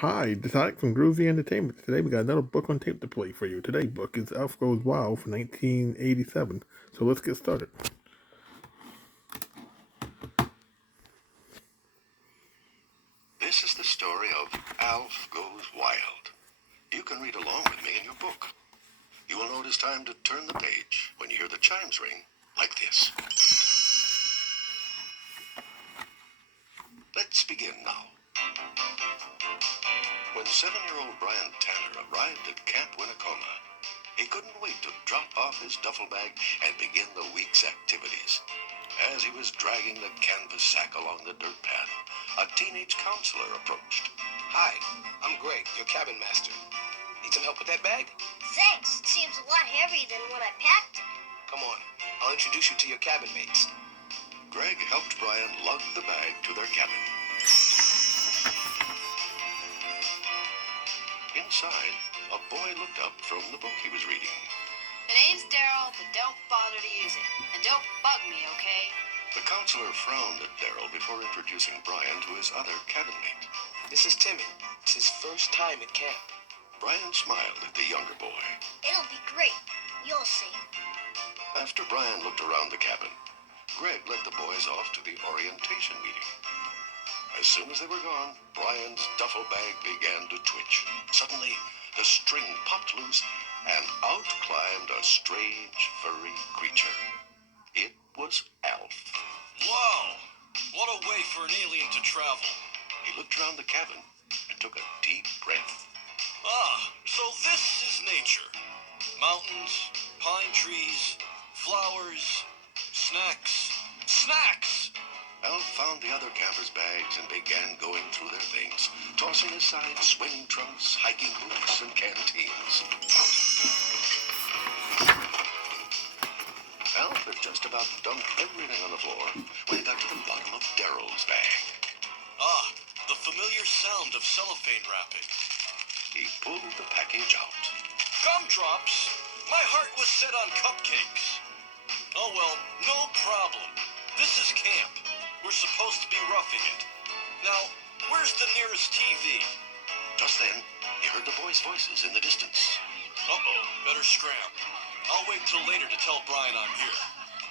Hi, this is Alex from Groovy Entertainment. Today we got another book on tape to play for you. Today's book is Elf Goes Wild from 1987. So let's get started. This is the story of Alf Goes Wild. You can read along with me in your book. You will know it is time to turn the page when you hear the chimes ring like this. Let's begin now. When 7-year-old Brian Tanner arrived at Camp Winnacoma, he couldn't wait to drop off his duffel bag and begin the week's activities. As he was dragging the canvas sack along the dirt path, a teenage counselor approached. Hi, I'm Greg, your cabin master. Need some help with that bag? Thanks. It seems a lot heavier than when I packed it. Come on, I'll introduce you to your cabin mates. Greg helped Brian lug the bag to their cabin. Inside, a boy looked up from the book he was reading. The name's Daryl, but don't bother to use it. And don't bug me, okay? The counselor frowned at Daryl before introducing Brian to his other cabin mate. This is Timmy. It's his first time at camp. Brian smiled at the younger boy. It'll be great. You'll see. After Brian looked around the cabin, Greg led the boys off to the orientation meeting. As soon as they were gone, Brian's duffel bag began to twitch. Suddenly, the string popped loose, and out climbed a strange, furry creature. It was Alf. Wow! What a way for an alien to travel. He looked around the cabin and took a deep breath. Ah, so this is nature. Mountains, pine trees, flowers, snacks. Snacks! Alf found the other campers' bags and began going through their things, tossing aside swing trunks, hiking boots, and canteens. Alf had just about dumped everything on the floor when he got to the bottom of Daryl's bag. Ah, the familiar sound of cellophane wrapping. He pulled the package out. Gumdrops? My heart was set on cupcakes. Oh well, no problem. This is camp. We're supposed to be roughing it. Now, where's the nearest TV? Just then, he heard the boys' voices in the distance. Uh-oh, better scram. I'll wait till later to tell Brian I'm here.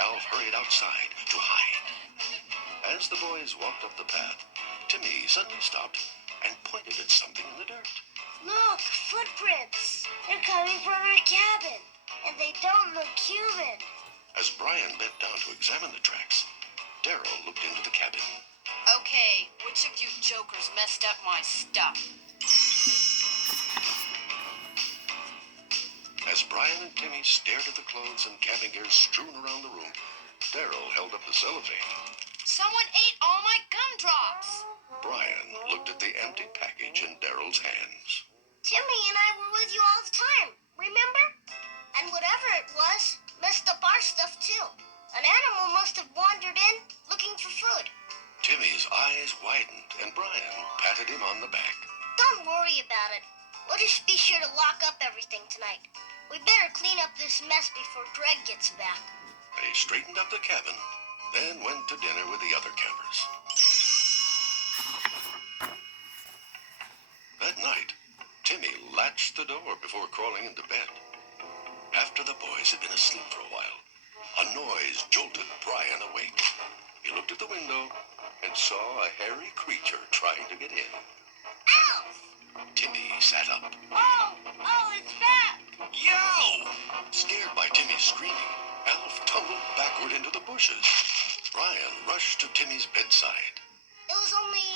Alf hurried outside to hide. As the boys walked up the path, Timmy suddenly stopped and pointed at something in the dirt. Look, footprints. They're coming from our cabin. And they don't look human. As Brian bent down to examine the tracks, Daryl looked into the cabin. Okay, which of you jokers messed up my stuff? As Brian and Timmy stared at the clothes and camping gear strewn around the room, Daryl held up the cellophane. Someone ate all my gumdrops! Brian looked at the empty package in Daryl's hands. Timmy and I were with you all the time, remember? And whatever it was, messed up our stuff too. An animal must have wandered in, looking for food. Timmy's eyes widened, and Brian patted him on the back. Don't worry about it. We'll just be sure to lock up everything tonight. We better clean up this mess before Greg gets back. They straightened up the cabin, then went to dinner with the other campers. That night, Timmy latched the door before crawling into bed. After the boys had been asleep for a while, a noise jolted Brian awake. He looked at the window and saw a hairy creature trying to get in. Alf! Timmy sat up. Oh, it's back! Yow! Scared by Timmy's screaming, Alf tumbled backward into the bushes. Brian rushed to Timmy's bedside. It was only,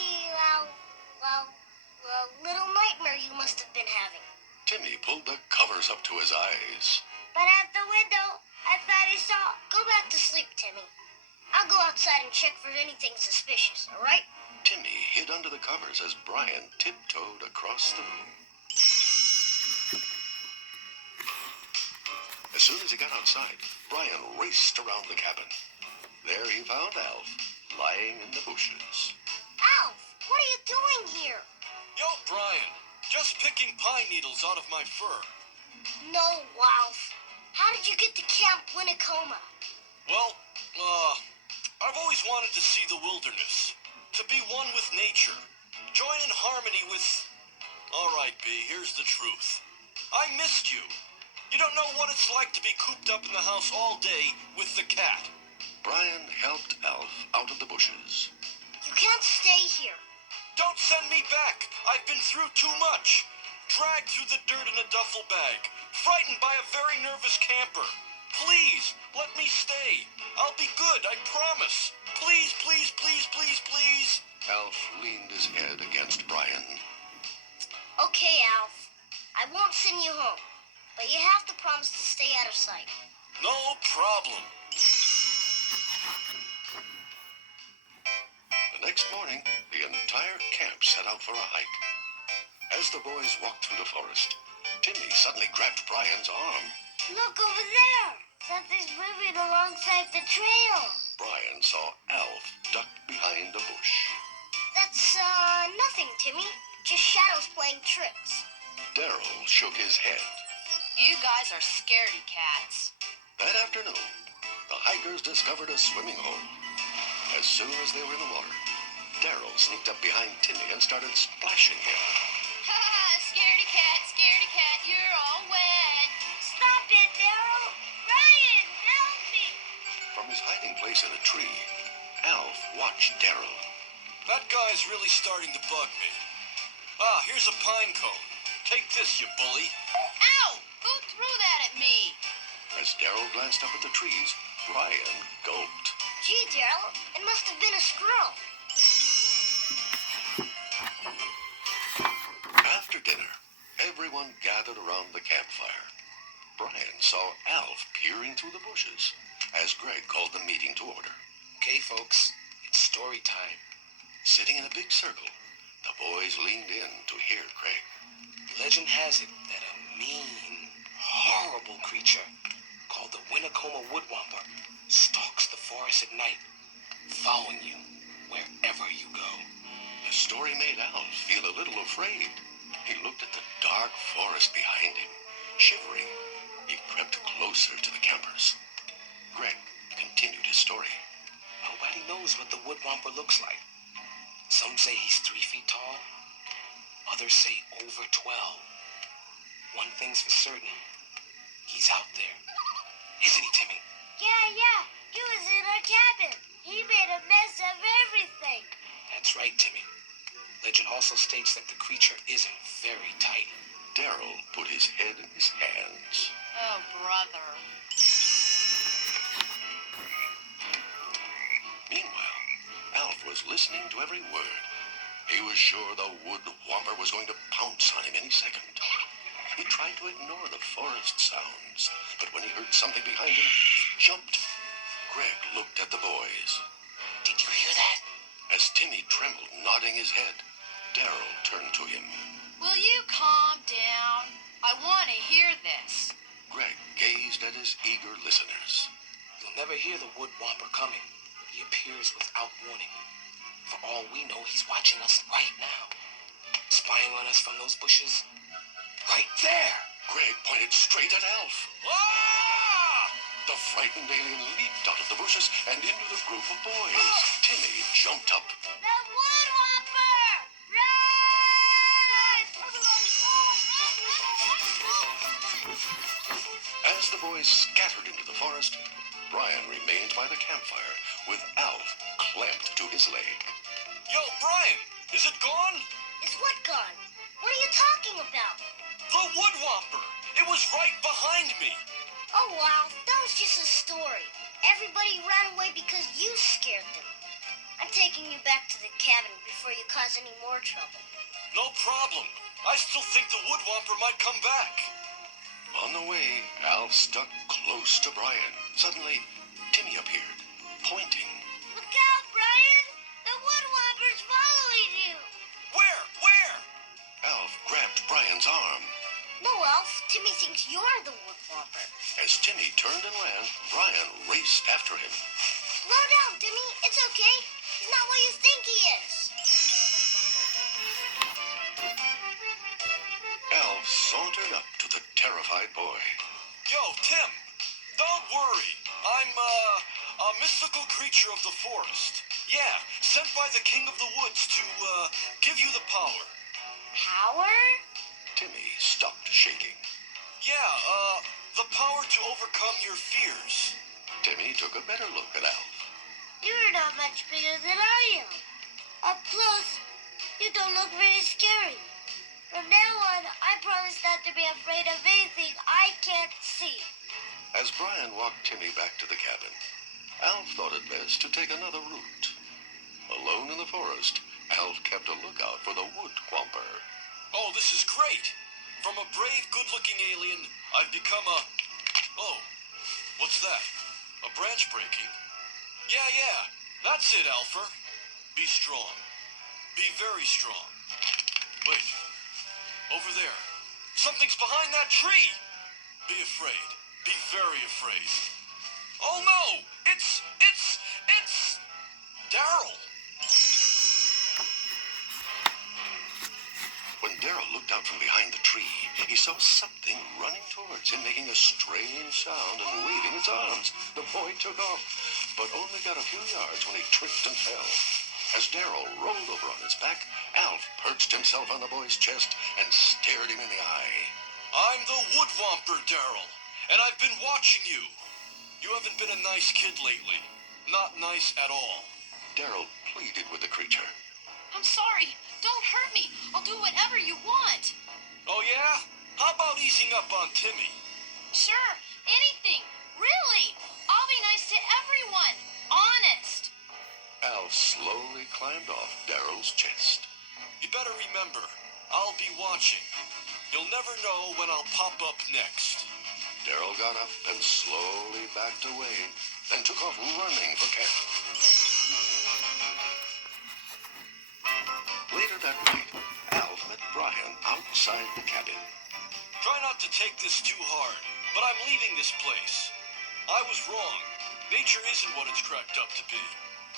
a little nightmare you must have been having. Timmy pulled the covers up to his eyes. But at the window, I thought I saw... Go back to sleep, Timmy. I'll go outside and check for anything suspicious, all right? Timmy hid under the covers as Brian tiptoed across the room. As soon as he got outside, Brian raced around the cabin. There he found Alf, lying in the bushes. Alf, what are you doing here? Yo, Brian, just picking pine needles out of my fur. No, Alf. How did you get to Camp Winnacoma? Well, I've always wanted to see the wilderness, to be one with nature, join in harmony with All right, B, here's the truth. I missed you. You don't know what it's like to be cooped up in the house all day with the cat. Brian helped Alf out of the bushes. You can't stay here. Don't send me back. I've been through too much. Dragged through the dirt in a duffel bag. Frightened by a very nervous camper. Please, let me stay. I'll be good, I promise. Please, please, please, please, please. Alf leaned his head against Brian. Okay, Alf. I won't send you home. But you have to promise to stay out of sight. No problem. The next morning, the entire camp set out for a hike. As the boys walked through the forest, Timmy suddenly grabbed Brian's arm. Look over there. Something's moving alongside the trail. Brian saw Alf ducked behind a bush. That's, nothing, Timmy. Just shadows playing tricks. Daryl shook his head. You guys are scaredy cats. That afternoon, the hikers discovered a swimming hole. As soon as they were in the water, Daryl sneaked up behind Timmy and started splashing him. Ha! Scaredy cat, you're all wet. Stop it, Daryl. Brian, help me. From his hiding place in a tree, Alf watched Daryl. That guy's really starting to bug me. Ah, here's a pine cone. Take this, you bully. Ow! Who threw that at me? As Daryl glanced up at the trees, Brian gulped. Gee, Daryl, it must have been a squirrel. After dinner, everyone gathered around the campfire. Brian saw Alf peering through the bushes as Greg called the meeting to order. Okay, folks, it's story time. Sitting in a big circle, the boys leaned in to hear Greg. Legend has it that a mean, horrible creature called the Winnacoma Woodwomper stalks the forest at night, following you wherever you go. The story made Alf feel a little afraid. He looked at the dark forest behind him. Shivering, he crept closer to the campers. Greg continued his story. Nobody knows what the Woodwomper looks like. Some say he's 3 feet tall. Others say over 12. One thing's for certain. He's out there. Isn't he, Timmy? Yeah. He was in our cabin. He made a mess of everything. That's right, Timmy. Legend also states that the creature isn't very tight. Daryl put his head in his hands. Oh, brother. Meanwhile, Alf was listening to every word. He was sure the Woodwomper was going to pounce on him any second. He tried to ignore the forest sounds, but when he heard something behind him, he jumped. Greg looked at the boys. Did you hear that? As Timmy trembled, nodding his head, Daryl turned to him. Will you calm down? I want to hear this. Greg gazed at his eager listeners. You'll never hear the Woodwomper coming. He appears without warning. For all we know, he's watching us right now. Spying on us from those bushes. Right there! Greg pointed straight at Alf. Ah! The frightened alien leaped out of the bushes and into the group of boys. Timmy jumped up. The Woodwomper! Run! As the boys scattered into the forest, Brian remained by the campfire with Alf clamped to his leg. Yo, Brian, is it gone? Is what gone? What are you talking about? The Woodwomper. It was right behind me. Oh, wow, that was just a story. Everybody ran away because you scared them. I'm taking you back to the cabin before you cause any more trouble. No problem. I still think the Woodwomper might come back. On the way, Alf stuck close to Brian. Suddenly, Timmy appeared, pointing. Look out, Brian! The Woodwomper's following you! Where? Alf grabbed Brian's arm. No, Alf. Timmy thinks you're the Woodwomper. As Timmy turned and ran, Brian raced after him. Slow down, Timmy. It's okay. He's not what you think he is. Alf sauntered up to the terrified boy. Yo, Tim, don't worry. I'm, a mythical creature of the forest. Yeah, sent by the King of the Woods to, give you the power. power? Timmy stopped shaking. Yeah, the power to overcome your fears. Timmy took a better look at Alf. You're not much bigger than I am. Up close, you don't look very scary. From now on, I promise not to be afraid of anything I can't see. As Brian walked Timmy back to the cabin, Alf thought it best to take another route. Alone in the forest, Alf kept a lookout for the wood whomper. Oh, this is great! From a brave, good-looking alien, I've become a... Oh, what's that? A branch breaking? Yeah, that's it, Alfer. Be strong. Be very strong. Wait, over there. Something's behind that tree! Be afraid. Be very afraid. Oh no! It's... Daryl! When Daryl looked out from behind the tree, he saw something running towards him, making a strange sound and waving its arms. The boy took off, but only got a few yards when he tripped and fell. As Daryl rolled over on his back, Alf perched himself on the boy's chest and stared him in the eye. I'm the Wood Whomper, Daryl, and I've been watching you. You haven't been a nice kid lately. Not nice at all. Daryl pleaded with the creature. I'm sorry. Don't hurt me. I'll do whatever you want. Oh yeah? How about easing up on Timmy? Sure, anything. Really. I'll be nice to everyone. Honest. Alf slowly climbed off Daryl's chest. You better remember, I'll be watching. You'll never know when I'll pop up next. Daryl got up and slowly backed away, then took off running for camp. Later that night, Alf met Brian outside the cabin. Try not to take this too hard, but I'm leaving this place. I was wrong. Nature isn't what it's cracked up to be.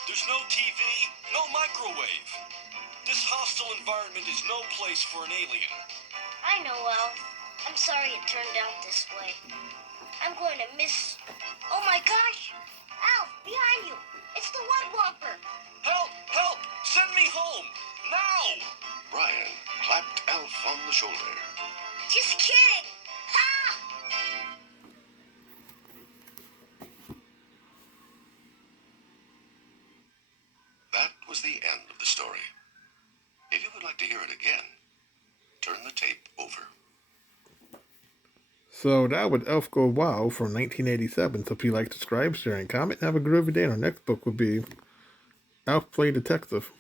There's no TV, no microwave. This hostile environment is no place for an alien. I know, Alf. I'm sorry it turned out this way. I'm going to miss... Oh my gosh! Alf, behind you! It's the Wood Whomper! Help! Help! Send me home! Now! Brian clapped Alf on the shoulder. Just kidding! Ha! That was the end of the story. If you would like to hear it again, turn the tape over. So that was Elf Goes Wild from 1987. So if you like, subscribe, share, and comment, and have a groovy day. And our next book would be Elf Play Detective.